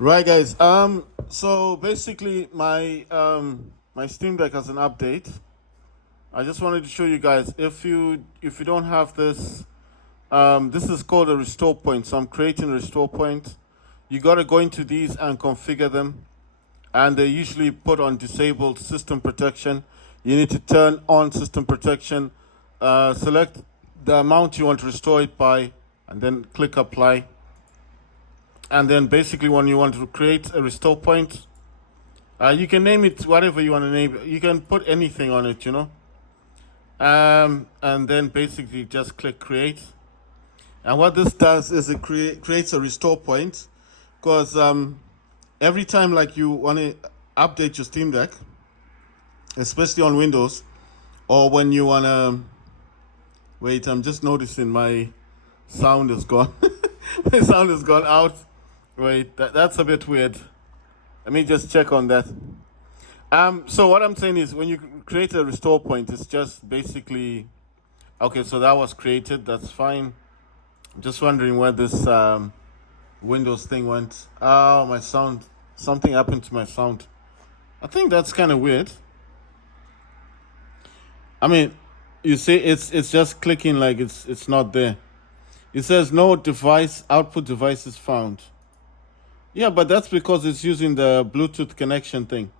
Right, guys. So basically, my Steam Deck has an update. I just wanted to show you guys if you don't have this, this is called a restore point. So I'm creating a restore point. You gotta go into these and configure them, and they usually put on disabled system protection. You need to turn on system protection, select the amount you want to restore it by, and then click apply. And then basically, when you want to create a restore point, you can name it whatever you want to name it. You can put anything on it, and then basically just click create. And what this does is it creates a restore point, because every time like you want to update your Steam Deck, especially on Windows, or when you want to wait, I'm just noticing my sound is gone. My sound has gone out. Wait, that's a bit weird. Let me just check on that. So what I'm saying is, when you create a restore point, it's just basically okay. So that was created. That's fine. I'm just wondering where this Windows thing went. Oh, my sound. Something happened to my sound. I think that's kind of weird. I mean, you see, it's just clicking like it's not there. It says no device output devices found. Yeah, but that's because it's using the Bluetooth connection thing.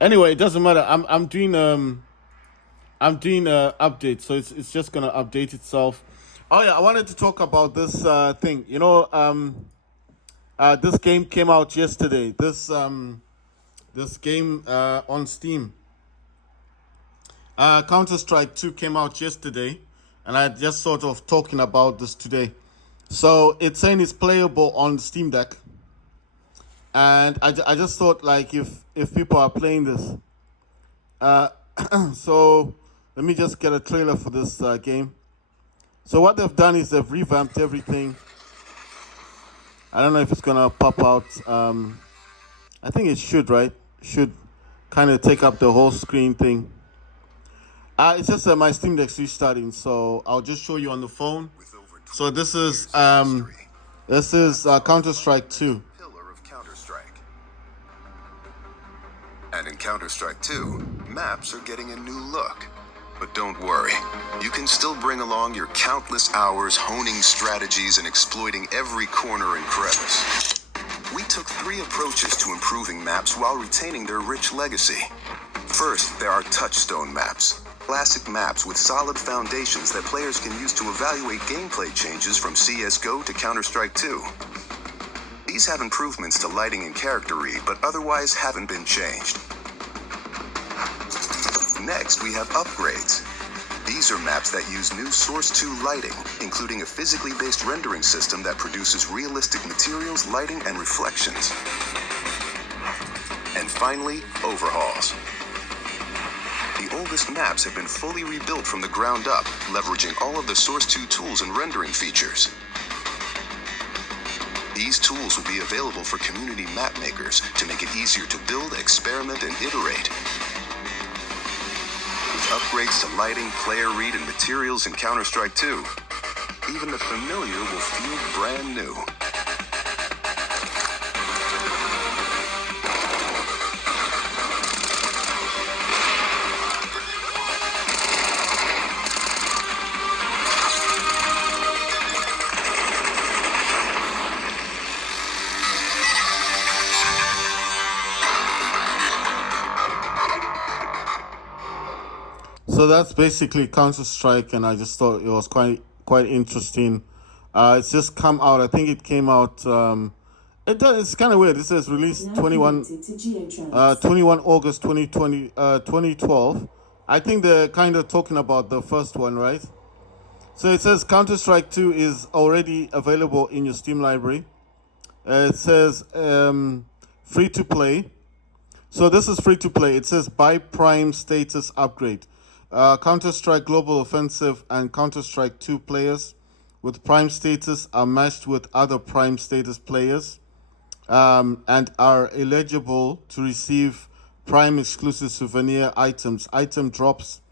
Anyway, it doesn't matter. I'm doing a update, so it's just gonna update itself. Oh yeah, I wanted to talk about this thing. This game came out yesterday. This game on Steam. Counter-Strike 2 came out yesterday, and I just sort of talking about this today. So it's saying it's playable on Steam Deck, and I just thought, like, if people are playing this, so let me just get a trailer for this game. So what they've done is they've revamped everything. I don't know if it's gonna pop out. I think it should, right? Should kind of take up the whole screen thing. It's just my Steam Deck's restarting, so I'll just show you on the phone. So this is Counter-Strike 2. Pillar of Counter-Strike. And in Counter-Strike 2, maps are getting a new look. But don't worry, you can still bring along your countless hours honing strategies and exploiting every corner and crevice. We took 3 approaches to improving maps while retaining their rich legacy. First, there are touchstone maps. Classic maps with solid foundations that players can use to evaluate gameplay changes from CSGO to Counter-Strike 2. These have improvements to lighting and character read, but otherwise haven't been changed. Next, we have upgrades. These are maps that use new Source 2 lighting, including a physically based rendering system that produces realistic materials, lighting, and reflections. And finally, overhauls. The oldest maps have been fully rebuilt from the ground up, leveraging all of the Source 2 tools and rendering features. These tools will be available for community map makers to make it easier to build, experiment, and iterate. With upgrades to lighting, player read, and materials in Counter-Strike 2, even the familiar will feel brand new. So that's basically Counter-Strike, and I just thought it was quite interesting. It's just come out. I think it came out. It's kind of weird. It says released 21 August 2020, 2012. I think they're kind of talking about the first one, right? So it says Counter-Strike 2 is already available in your Steam library. It says free to play. So this is free to play. It says buy Prime status upgrade. Counter-Strike Global Offensive and Counter-Strike 2 players with Prime status are matched with other Prime status players and are eligible to receive Prime exclusive souvenir items, item drops,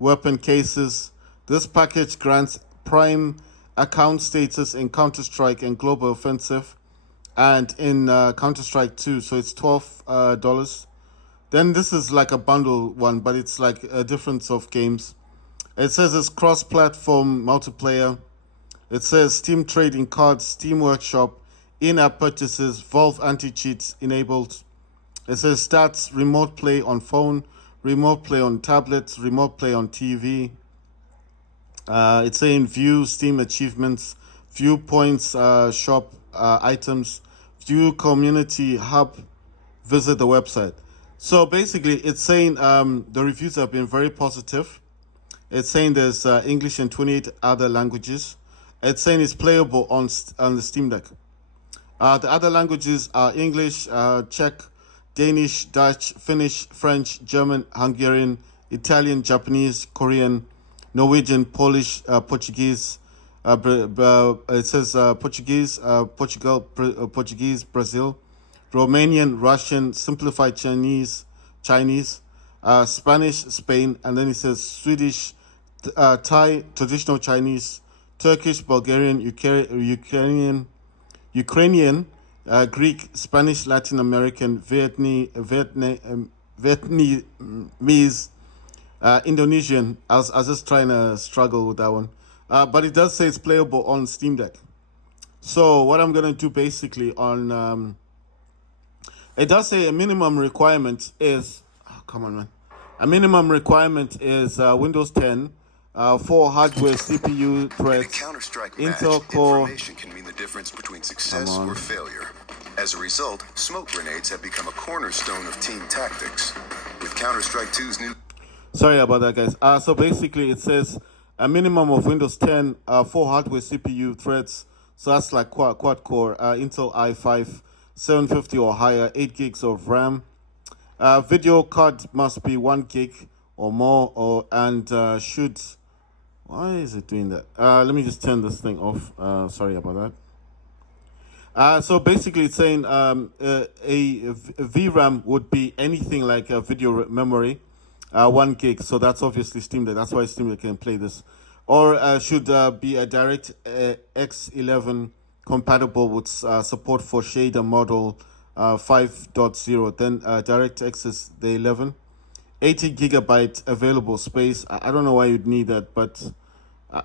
weapon cases. This package grants Prime account status in Counter-Strike and Global Offensive and in Counter-Strike 2, so it's $12. Then this is like a bundle one, but it's like a difference of games. It says it's cross-platform multiplayer. It says Steam trading cards, Steam Workshop, in-app purchases, Valve anti-cheats enabled. It says stats, remote play on phone, remote play on tablets, remote play on TV. It's saying view Steam achievements, view points, shop items, view community hub, visit the website. So basically, it's saying the reviews have been very positive. It's saying there's English and 28 other languages. It's saying it's playable on the Steam Deck. The other languages are English, Czech, Danish, Dutch, Finnish, French, German, Hungarian, Italian, Japanese, Korean, Norwegian, Polish, Portuguese. It says Portuguese, Portugal, Portuguese, Brazil, Romanian, Russian, simplified Chinese, Spanish, Spain, and then it says Swedish, Thai, traditional Chinese, Turkish, Bulgarian, Ukrainian, Greek, Spanish, Latin American, Vietnamese, Indonesian. I was just trying to struggle with that one. But it does say it's playable on Steam Deck. So what I'm going to do basically on... it does say a minimum requirement is... Oh, come on, man. A minimum requirement is Windows 10, 4 hardware CPU threads, Counter-Strike Intel match, Core... information can mean the difference between success or failure. As a result, smoke grenades have become a cornerstone of team tactics. With Counter-Strike 2's new... Sorry about that, guys. So basically, it says a minimum of Windows 10, 4 hardware CPU threads. So that's like quad core, Intel i5, 750 or higher, 8 gigs of RAM. Video card must be 1 gig or more, and should... Why is it doing that? Let me just turn this thing off. Sorry about that. So basically, it's saying a VRAM would be anything like a video memory, 1 gig. So that's obviously Steam Deck. That's why Steam Deck can play this. Or should be a DirectX 11 compatible with support for shader model 5.0. Then DirectX is the 11. 80 gigabyte available space. I don't know why you'd need that, but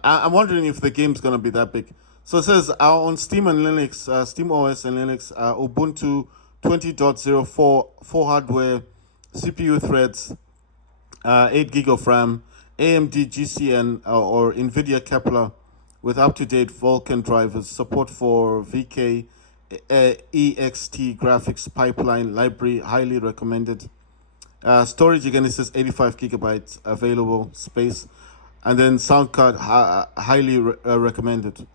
I'm wondering if the game's going to be that big. So it says on Steam and Linux, SteamOS and Linux, Ubuntu 20.04, 4 hardware, CPU threads, 8 gig of RAM, AMD GCN or NVIDIA Kepler with up-to-date Vulkan drivers, support for VK, EXT graphics pipeline library, highly recommended. Storage again, it says 85 gigabytes available space, and then sound card highly recommended.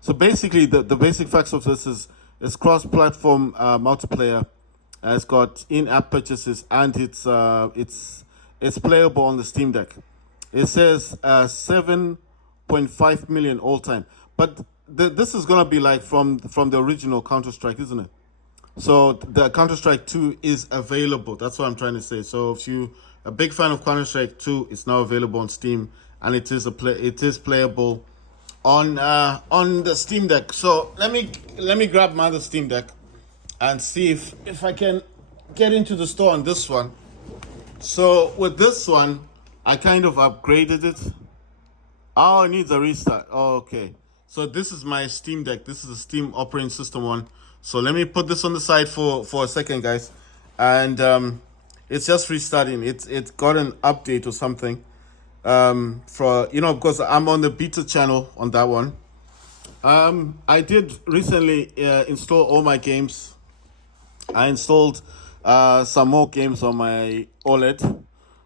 So basically, the basic facts of this is it's cross-platform multiplayer. It's got in-app purchases, and it's playable on the Steam Deck. It says 7.5 million all time, but this is gonna be like from the original Counter-Strike, isn't it? So the Counter-Strike 2 is available. That's what I'm trying to say. So if you a big fan of Counter-Strike 2, it's now available on Steam, and it is playable on the Steam Deck. So let me grab my other Steam Deck and see if I can get into the store on this one. So with this one, I kind of upgraded it. Oh, it needs a restart. Oh, okay. So this is my Steam Deck. This is the Steam operating system one. So let me put this on the side for a second, guys. And it's just restarting. It's got an update or something. Because I'm on the beta channel on that one. I did recently install all my games. I installed some more games on my OLED.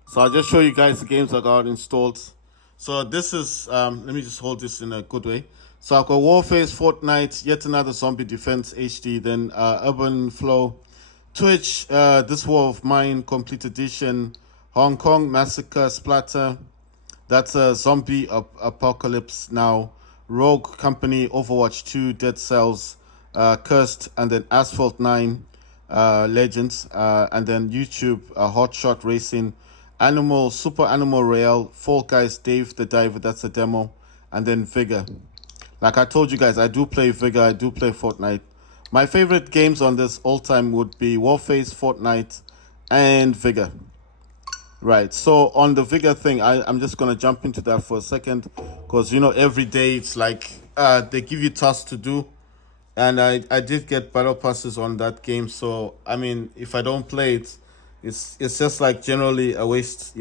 So I'll just show you guys the games I got installed. So this is, let me just hold this in a good way. So I've got Warfare, Fortnite, yet another Zombie Defense HD, then Urban Flow, Twitch, This War of Mine, Complete Edition, Hong Kong Massacre, Splatter, that's a Zombie Apocalypse Now, Rogue Company, Overwatch 2, Dead Cells, Cursed, and then Asphalt 9, Legends, and then YouTube, Hotshot Racing, Super Animal Royale, Fall Guys, Dave the Diver, that's a demo, and then Vigor. Like I told you guys, I do play Vigor, I do play Fortnite, My favorite games on this all time would be Warface, Fortnite, and Vigor. Right. So on the Vigor thing, I'm just gonna jump into that for a second, because every day it's like they give you tasks to do, and I did get battle passes on that game. So I mean, if I don't play it, it's just like generally a waste.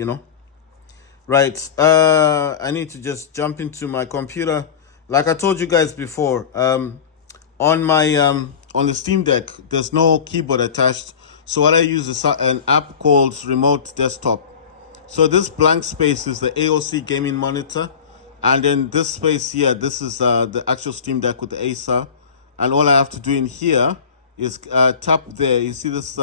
Right. I need to just jump into my computer. Like I told you guys before, on my on the Steam Deck, there's no keyboard attached. So what I use is an app called Remote Desktop. So this blank space is the AOC gaming monitor, and then this space here, this is the actual Steam Deck with the Acer, and all I have to do in here is tap there. You see this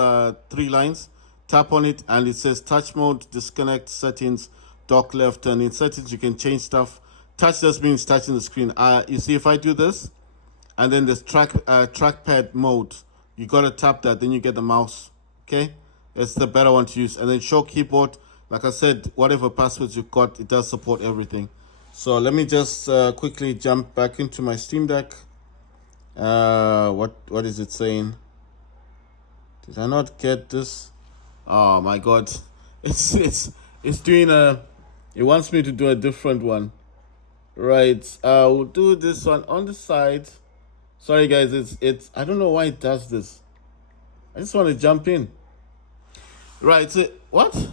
three lines? Tap on it, and it says touch mode, disconnect, settings, dock left, and in settings you can change stuff. Touch just means touching the screen. You see, if I do this, and then there's trackpad mode, you gotta tap that, then you get the mouse. Okay, it's the better one to use. And then show keyboard. Like I said, whatever passwords you've got, it does support everything. So let me just quickly jump back into my Steam Deck. What is it saying? Did I not get this? Oh my god, it's doing it wants me to do a different one. Right, we'll do this one on the side. Sorry guys, it's I don't know why it does this. I just want to jump in. Right, so what?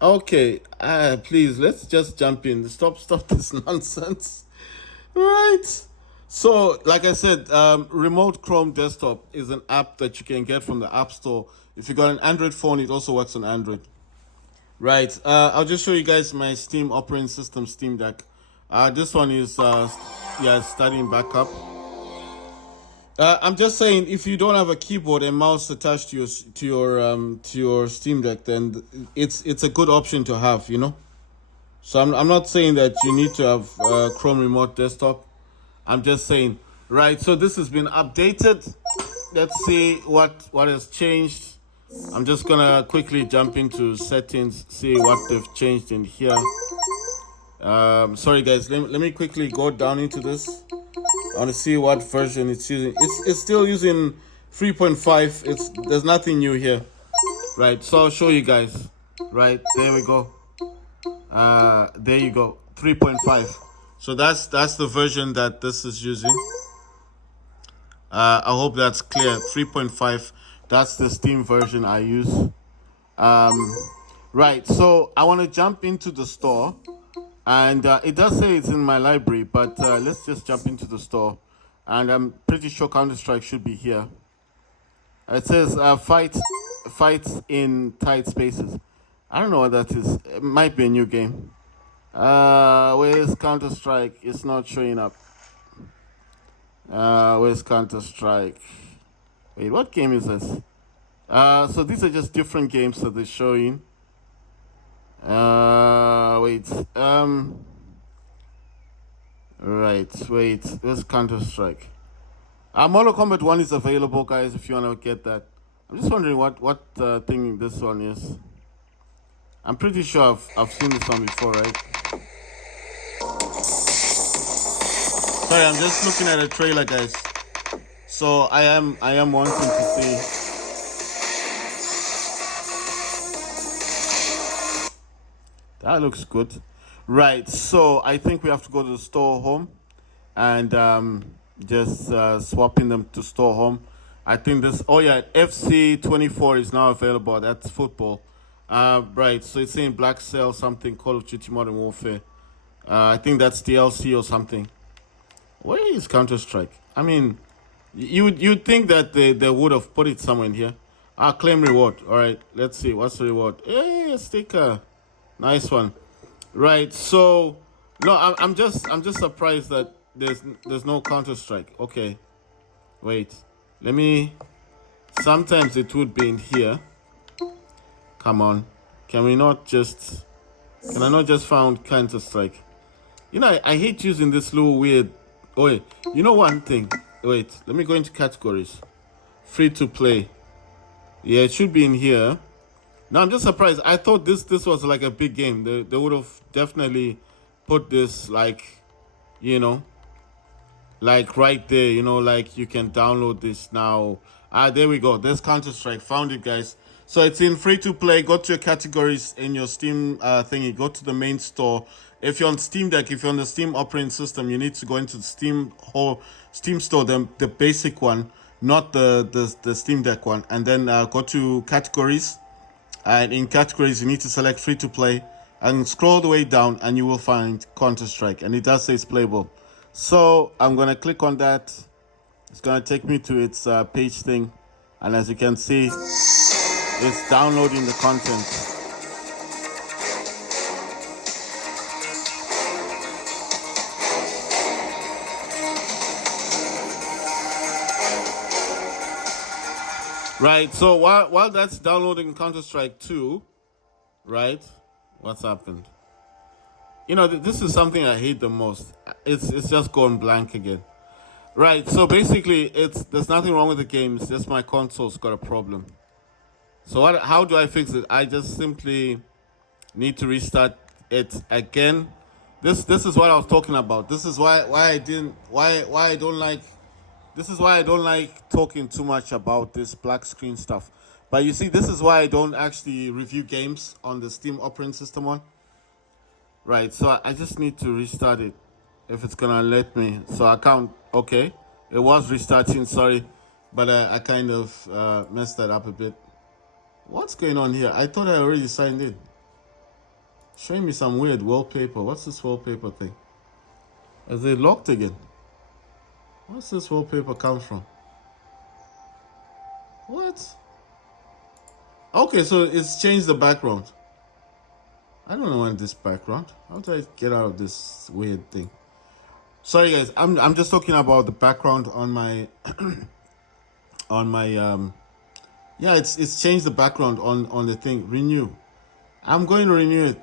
Okay, please, let's just jump in. Stop this nonsense. Right. So, like I said, Remote Chrome Desktop is an app that you can get from the App Store. If you got an Android phone, it also works on Android. Right. I'll just show you guys my Steam operating system Steam Deck. This one is starting back up. I'm just saying, if you don't have a keyboard and mouse attached to your Steam Deck, then it's a good option to have. So I'm not saying that you need to have Chrome Remote Desktop. I'm just saying, right? So this has been updated. Let's see what has changed. I'm just gonna quickly jump into settings, see what they've changed in here. Sorry guys, let me quickly go down into this. I want to see what version it's using. It's still using 3.5. There's nothing new here. Right, so I'll show you guys. Right, there we go. There you go, 3.5. So that's the version that this is using. I hope that's clear. 3.5. That's the Steam version I use. Right, so I want to jump into the store. And it does say it's in my library, but let's just jump into the store. And I'm pretty sure Counter-Strike should be here. It says fights in tight spaces. I don't know what that is. It might be a new game. Where's Counter-Strike? It's not showing up. Where's Counter-Strike? Wait, what game is this? So these are just different games that they're showing. Wait, where's Counter-Strike? Mortal Kombat 1 is available, guys, if you want to get that. I'm just wondering what thing this one is. I'm pretty sure I've seen this one before, right? Sorry, I'm just looking at a trailer, guys. So I am wanting to see. That looks good. Right, so I think we have to go to the store home and just swapping them to store home. I think this, FC 24 is now available. That's football. Right, so it's saying Black Cell something, Call of Duty Modern Warfare. I think that's DLC or something. Where is Counter-Strike? I mean, you'd think that they would have put it somewhere in here. Claim reward. All right, let's see. What's the reward? Hey, a sticker. Nice one. Right, so no, I'm just surprised that there's no Counter-Strike. Okay, wait, let me. Sometimes it would be in here. Come on, can I not just found Counter-Strike? I hate using this little weird. Oh wait, one thing. Wait, let me go into categories. Free to play. Yeah, it should be in here. Now I'm just surprised. I thought this was like a big game. They would have definitely put this like, like right there, like you can download this now. There we go. There's Counter-Strike. Found it, guys. So it's in free to play. Go to your categories in your Steam thingy. Go to the main store. If you're on Steam Deck, if you're on the Steam operating system, you need to go into the Steam store, the basic one, not the Steam Deck one, and then go to categories. And in categories, you need to select free to play and scroll the way down, and you will find Counter-Strike, and it does say it's playable. So I'm gonna click on that. It's gonna take me to its page thing, and as you can see, it's downloading the content. Right. So while that's downloading Counter-Strike 2, right? What's happened? This is something I hate the most. It's just gone blank again. Right, so basically, there's nothing wrong with the game. It's just my console's got a problem. So how do I fix it? I just simply need to restart it again. This is what I was talking about. This is why I don't like. This is why I don't like talking too much about this black screen stuff. But you see, this is why I don't actually review games on the Steam operating system one. Right, so I just need to restart it if it's gonna let me. So I can't. Okay, it was restarting. Sorry, but I kind of messed that up a bit. What's going on here? I thought I already signed in. Showing me some weird wallpaper. What's this wallpaper thing? Is it locked again? What's this wallpaper come from? What? Okay, so it's changed the background. I don't know this background. How do I get out of this weird thing? Sorry guys, I'm just talking about the background on my yeah, it's changed the background on the thing. Renew. I'm going to renew it.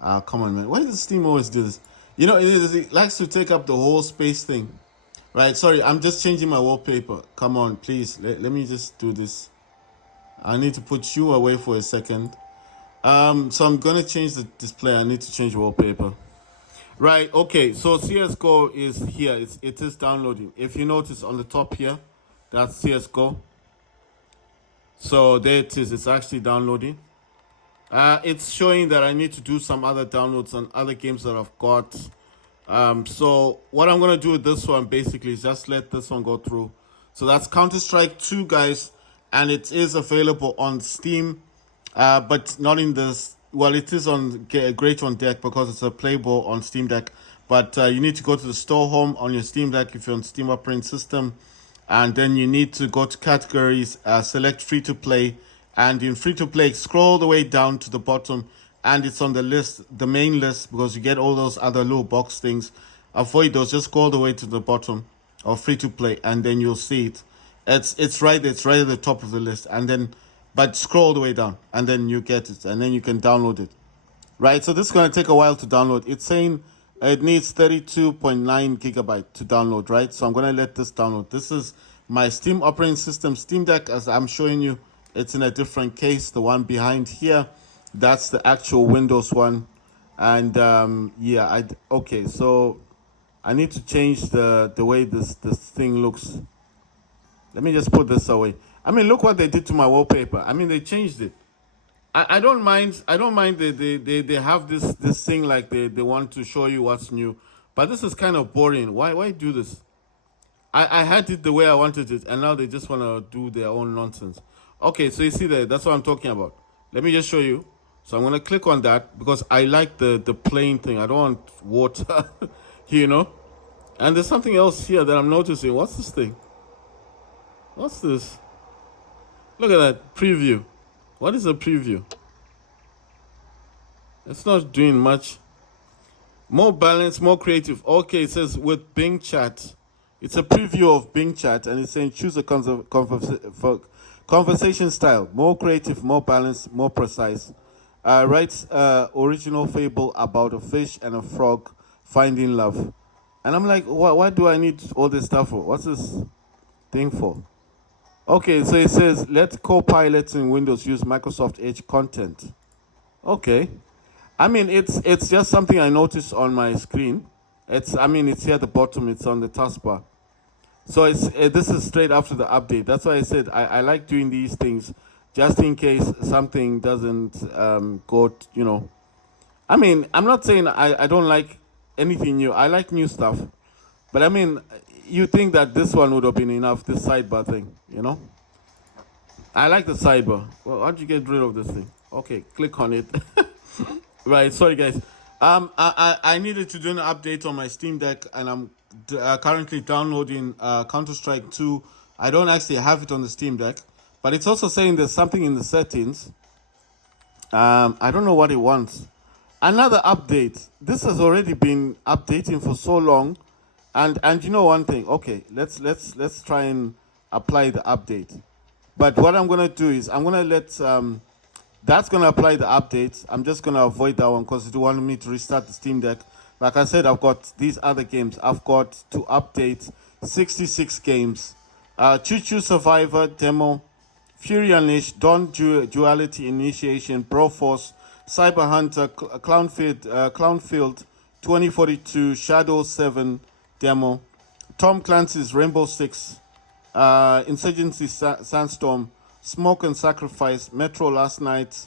Come on, man. Why does SteamOS do this? It likes to take up the whole space thing. Right, sorry, I'm just changing my wallpaper. Come on, please. Let me just do this. I need to put you away for a second. So I'm gonna change the display. I need to change wallpaper. Right, okay, so CSGO is here. It is downloading. If you notice on the top here, that's CSGO. So there it is. It's actually downloading. It's showing that I need to do some other downloads on other games that I've got. So what I'm going to do with this one basically is just let this one go through. So that's Counter-Strike 2, guys. And it is available on Steam, but not in this. Well, it is on great on Deck because it's a playable on Steam Deck. But you need to go to the store home on your Steam Deck if you're on Steam operating system. And then you need to go to categories, select free to play. And in free to play, scroll the way down to the bottom. And it's on the list, the main list, because you get all those other little box things. Avoid those, just go all the way to the bottom of free to play. And then you'll see it. It's right there, it's right at the top of the list. And then, but scroll the way down and then you get it. And then you can download it. Right, so this is going to take a while to download. It's saying it needs 32.9 gigabyte to download, right? So I'm going to let this download. This is my Steam operating system, Steam Deck, as I'm showing you. It's in a different case. The one behind here, that's the actual Windows one. And yeah, okay, so I need to change the way this thing looks. Let me just put this away. I mean, look what they did to my wallpaper. I mean, they changed it. I don't mind. I don't mind they have this thing like they want to show you what's new. But this is kind of boring. Why do this? I had it the way I wanted it, and now they just want to do their own nonsense. Okay, so you see that that's what I'm talking about. Let me just show you. So I'm gonna click on that because I like the plain thing. I don't want water, you know. And there's something else here that I'm noticing. What's this thing? What's this? Look at that preview. What is a preview? It's not doing much. More balanced, more creative. Okay, it says with Bing Chat. It's a preview of Bing Chat, and it's saying choose a conversation style. More creative, more balanced, more precise. Writes original fable about a fish and a frog finding love. And I'm like, why do I need all this stuff for? What's this thing for? Okay, so it says, let co-pilots in Windows use Microsoft Edge content. Okay. I mean, it's just something I noticed on my screen. I mean, it's here at the bottom. It's on the taskbar. So this is straight after the update. That's why I said I like doing these things, just in case something doesn't go. I mean, I'm not saying I don't like anything new. I like new stuff, but I mean, you think that this one would have been enough? This sidebar thing. I like the sidebar. Well, how'd you get rid of this thing? Okay, click on it. Right, sorry guys. I needed to do an update on my Steam Deck, and I'm currently downloading Counter-Strike 2. I don't actually have it on the Steam Deck, but it's also saying there's something in the settings. I don't know what it wants. Another update. This has already been updating for so long, and you know one thing. Okay, let's try and apply the update. But what I'm gonna do is I'm gonna let that's going to apply the updates. I'm just going to avoid that one because it wanted me to restart the Steam Deck. Like I said, I've got these other games. I've got to update 66 games. Choo Choo Survivor Demo, Fury Unleashed, Dawn Duality Initiation, Broforce, Cyber Hunter, Clownfield 2042, Shadow 7 Demo, Tom Clancy's Rainbow Six, Insurgency Sandstorm, Smoke and Sacrifice, Metro Last Night,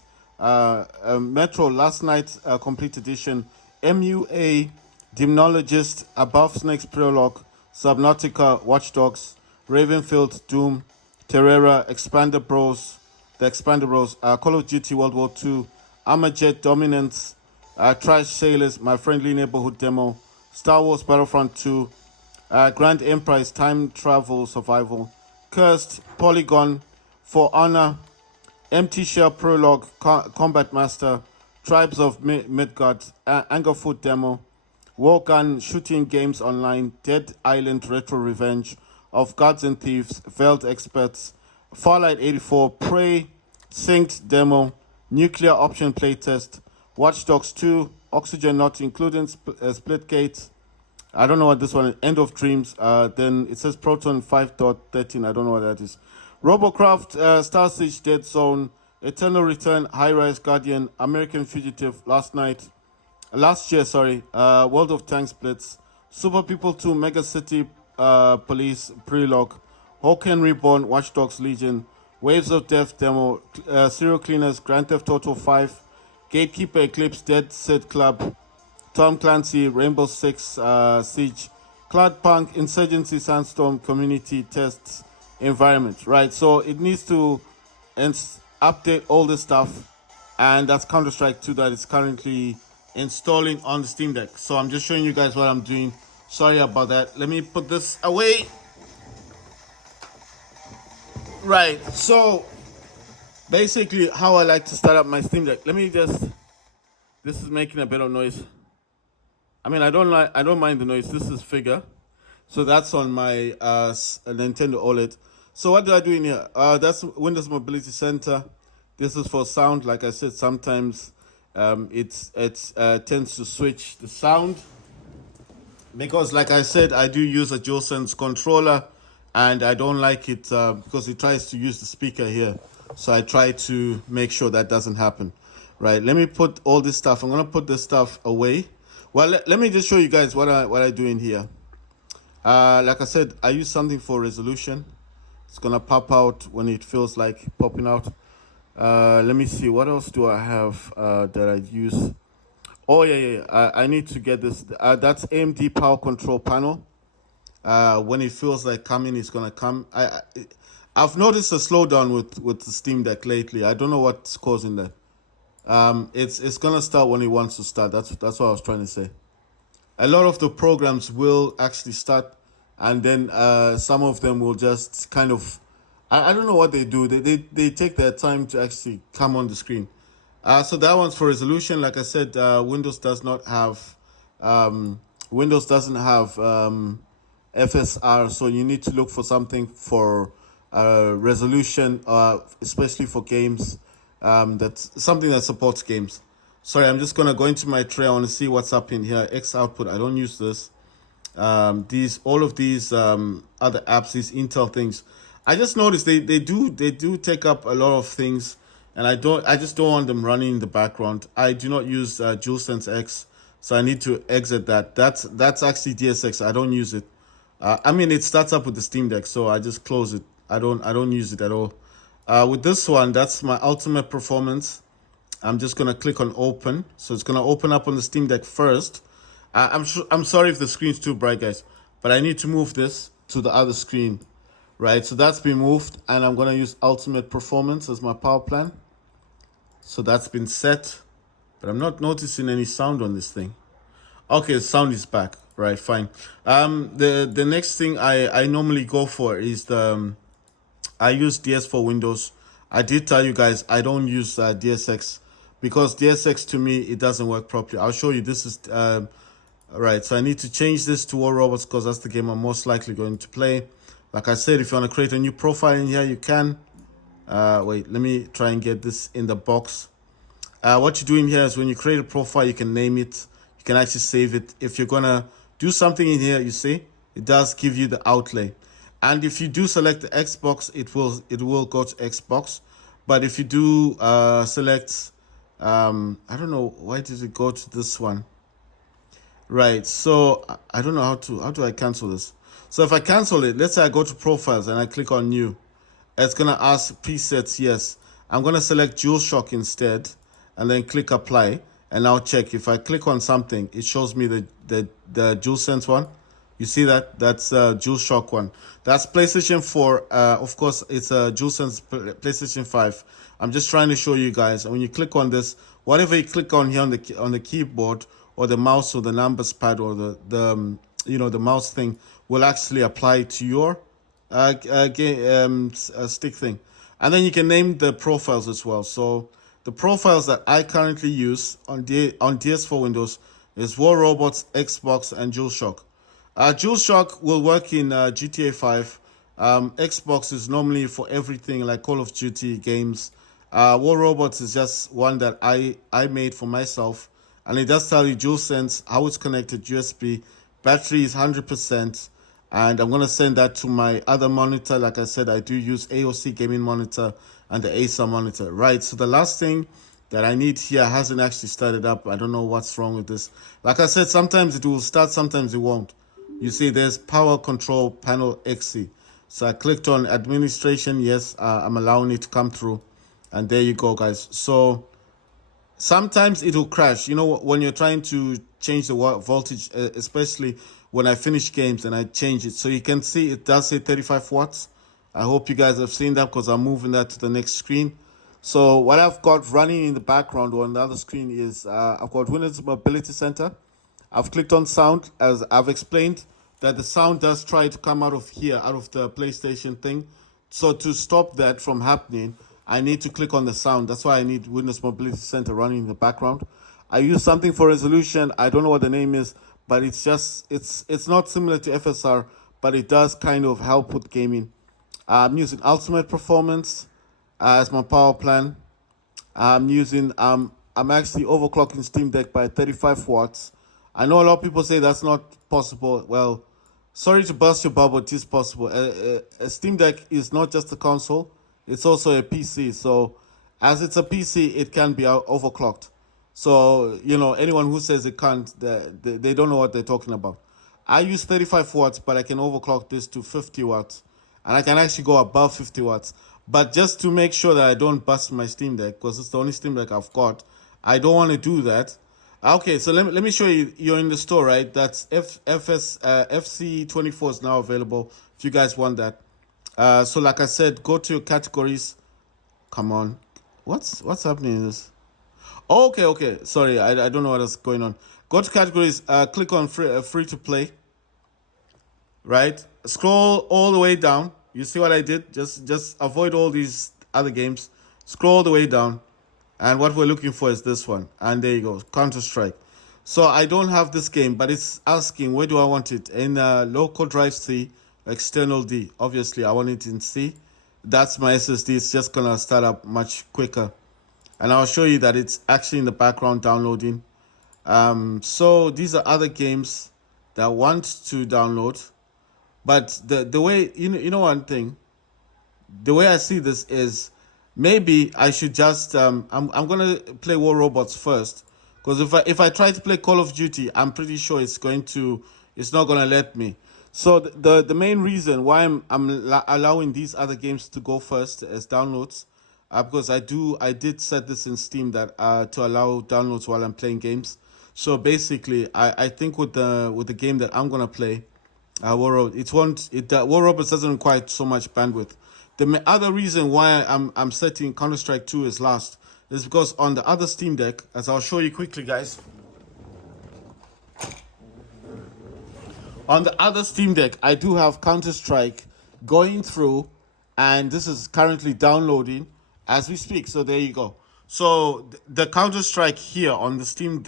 Complete Edition, MUA, Demonologist, Above Snakes Prologue, Subnautica, Watch Dogs, Ravenfield, Doom, Terrera, The Expander Bros, Call of Duty World War II, Armajet Dominance, Trash Sailors, My Friendly Neighborhood Demo, Star Wars Battlefront 2, Grand Emprise Time Travel Survival, Cursed, Polygon, For Honor, Empty Shell Prologue, Combat Master, Tribes of Midgard, Angerfoot Demo, Wargun Shooting Games Online, Dead Island Retro Revenge, Of Gods and Thieves, Veiled Experts, Farlight 84, Prey, Synced Demo, Nuclear Option Playtest, Watch Dogs 2, Oxygen Not Including Splitgate. I don't know what this one is. End of Dreams. Then it says Proton 5.13. I don't know what that is. Robocraft, Star Siege, Dead Zone, Eternal Return, High Rise Guardian, American Fugitive, Last Year, World of Tanks Blitz, Super People 2, Mega City Police, Prelogue, Hawken Reborn, Watch Dogs Legion, Waves of Death Demo, Serial Cleaners, Grand Theft Auto 5, Gatekeeper Eclipse, Dead Set Club, Tom Clancy, Rainbow Six Siege, Cloudpunk, Insurgency Sandstorm, Community Tests, Environment. Right, so it needs to update all this stuff, and that's Counter-Strike 2 that is currently installing on the Steam Deck. So I'm just showing you guys what I'm doing. Sorry about that. Let me put this away. Right, so basically how I like to start up my Steam Deck. This is making a bit of noise. I mean, I don't mind the noise. This is Figure. So that's on my Nintendo OLED. So what do I do in here? That's Windows Mobility Center. This is for sound. Like I said, sometimes it tends to switch the sound. Because like I said, I do use a DualSense controller, and I don't like it because it tries to use the speaker here. So I try to make sure that doesn't happen. Right, let me put all this stuff. I'm going to put this stuff away. Well, let me just show you guys what I do in here. Like I said, I use something for resolution. It's going to pop out when it feels like popping out. Let me see. What else do I have that I use? Oh, yeah. I need to get this. That's AMD Power Control Panel. When it feels like coming, it's going to come. I've noticed a slowdown with the Steam Deck lately. I don't know what's causing that. It's going to start when it wants to start. That's what I was trying to say. A lot of the programs will actually start, and then some of them will just kind of... I don't know what they do. They take their time to actually come on the screen. So that one's for resolution. Like I said, Windows does not have Windows doesn't have FSR, so you need to look for something for resolution, especially for games. That's something that supports games. Sorry, I'm just gonna go into my tray. I want to see what's up in here. X output. I don't use this. All of these other apps, these Intel things. I just noticed they do take up a lot of things, and I just don't want them running in the background. I do not use DualSense X, So I need to exit that. That's actually DSX. I don't use it. I mean, it starts up with the Steam Deck, so I just close it. I don't use it at all. With this one, that's my ultimate performance. I'm just gonna click on open. So it's gonna open up on the Steam Deck first. I'm sorry if the screen's too bright, guys, but I need to move this to the other screen, right? So that's been moved, and I'm gonna use ultimate performance as my power plan. So that's been set, but I'm not noticing any sound on this thing. Okay, the sound is back. Right, fine. The next thing I normally go for is I use DS for Windows. I did tell you guys I don't use DSX because DSX to me it doesn't work properly. I'll show you. This is right. So I need to change this to War Robots because that's the game I'm most likely going to play. Like I said, if you want to create a new profile in here, you can. Wait, let me try and get this in the box. What you do in here is when you create a profile, you can name it. You can actually save it. If you're gonna do something in here, you see, it does give you the outlay. And if you do select the Xbox, it will go to Xbox. But if you do select, I don't know why did it go to this one. Right. So I don't know how do I cancel this. So if I cancel it, let's say I go to profiles and I click on new, it's gonna ask presets. Yes, I'm gonna select DualShock instead, and then click apply. And I'll check if I click on something, it shows me the DualSense one. You see that? That's DualShock one. That's PlayStation 4. Of course, it's a DualSense PlayStation 5. I'm just trying to show you guys. When you click on this, whatever you click on here on the keyboard or the mouse or the numbers pad or the the mouse thing will actually apply to your stick thing, and then you can name the profiles as well. So the profiles that I currently use on DS4 Windows is War Robots, Xbox, and DualShock. DualShock will work in GTA 5. Xbox is normally for everything like Call of Duty games. War Robots is just one that I made for myself, and it does tell you DualSense, how it's connected, USB, battery is 100%, and I'm gonna send that to my other monitor. Like I said, I do use AOC gaming monitor and the Acer monitor. Right, so the last thing that I need here hasn't actually started up. I don't know what's wrong with this. Like I said, sometimes it will start, sometimes it won't. You see, there's power control panel XC. So I clicked on administration. Yes, I'm allowing it to come through. And there you go, guys. So sometimes it will crash. You know, when you're trying to change the voltage, especially when I finish games and I change it. So you can see it does say 35 watts. I hope you guys have seen that because I'm moving that to the next screen. So what I've got running in the background on the other screen is I've got Windows Mobility Center. I've clicked on sound, as I've explained that the sound does try to come out of here, out of the PlayStation thing. So to stop that from happening, I need to click on the sound. That's why I need Windows Mobility Center running in the background. I use something for resolution. I don't know what the name is, but it's just, it's not similar to FSR, but it does kind of help with gaming. I'm using Ultimate Performance as my power plan. I'm actually overclocking Steam Deck by 35 watts. I know a lot of people say that's not possible. Well, sorry to burst your bubble, it is possible. A Steam Deck is not just a console, it's also a PC. So as it's a PC, it can be overclocked. So, anyone who says it can't, they don't know what they're talking about. I use 35 watts, but I can overclock this to 50 watts. And I can actually go above 50 watts. But just to make sure that I don't bust my Steam Deck, because it's the only Steam Deck I've got, I don't want to do that. Okay, so let me show you. You're in the store, right? That's FC24 is now available if you guys want that. So like I said, go to your categories. Come on. What's happening in this? Okay. Sorry, I don't know what is going on. Go to categories, click on free to play. Right? Scroll all the way down. You see what I did? Just avoid all these other games. Scroll all the way down. And what we're looking for is this one. And there you go, Counter-Strike. So I don't have this game, but it's asking, where do I want it? In local drive C, external D. Obviously, I want it in C. That's my SSD. It's just going to start up much quicker. And I'll show you that it's actually in the background downloading. So these are other games that want to download. But the way, you know one thing, the way I see this is maybe I should just, I'm going to play War Robots first Because if I try to play Call of Duty, I'm pretty sure it's not gonna let me. So the main reason why I'm allowing these other games to go first as downloads, because I did set this in Steam that to allow downloads while I'm playing games. So basically, I think with the game that I'm gonna play, War Robots doesn't require so much bandwidth. The other reason why I'm setting Counter Strike 2 as last is because on the other Steam Deck, as I'll show you quickly, guys. On the other Steam Deck, I do have Counter Strike going through, and this is currently downloading as we speak. So there you go. So the Counter Strike here on the Steam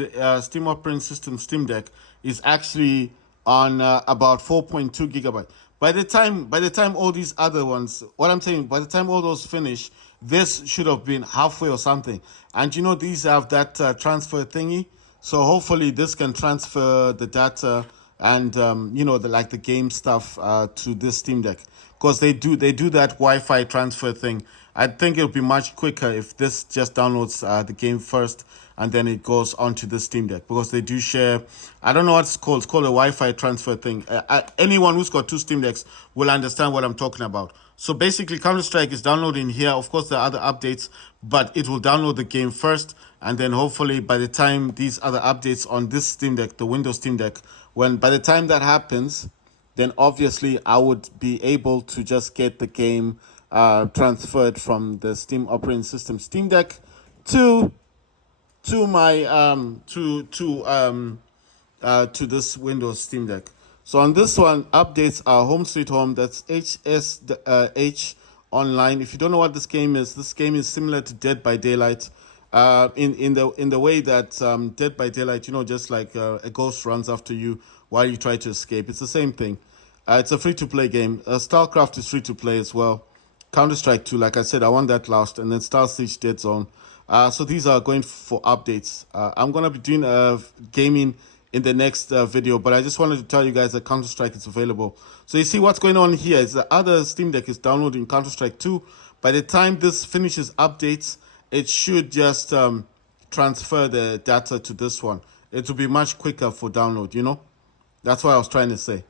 operating system Steam Deck is actually on about 4.2 gigabyte. By the time all these other ones, what I'm saying, by the time all those finish, this should have been halfway or something. And these have that transfer thingy. So hopefully this can transfer the data and the game stuff to this Steam Deck, because they do that Wi-Fi transfer thing. I think it'll be much quicker if this just downloads the game first and then it goes onto the Steam Deck, because they do share. I don't know what it's called. It's called a Wi-Fi transfer thing. Anyone who's got two Steam Decks will understand what I'm talking about. So basically, Counter Strike is downloading here. Of course, there are other updates, but it will download the game first, and then hopefully by the time these other updates on this Steam Deck, the Windows Steam Deck, by the time that happens, then obviously I would be able to just get the game transferred from the Steam operating system Steam Deck to my to this Windows Steam Deck. So on this one, updates are Home Sweet Home. That's HSH Online. If you don't know what this game is similar to Dead by Daylight. In the way that Dead by Daylight, just like a ghost runs after you while you try to escape. It's the same thing. It's a free-to-play game. StarCraft is free-to-play as well. Counter-Strike 2, like I said, I won that last. And then Star Siege Dead Zone. So these are going for updates. I'm going to be doing gaming in the next video, but I just wanted to tell you guys that Counter-Strike is available. So you see what's going on here is the other Steam Deck is downloading Counter-Strike 2. By the time this finishes updates, it should just transfer the data to this one. It will be much quicker for download, That's what I was trying to say.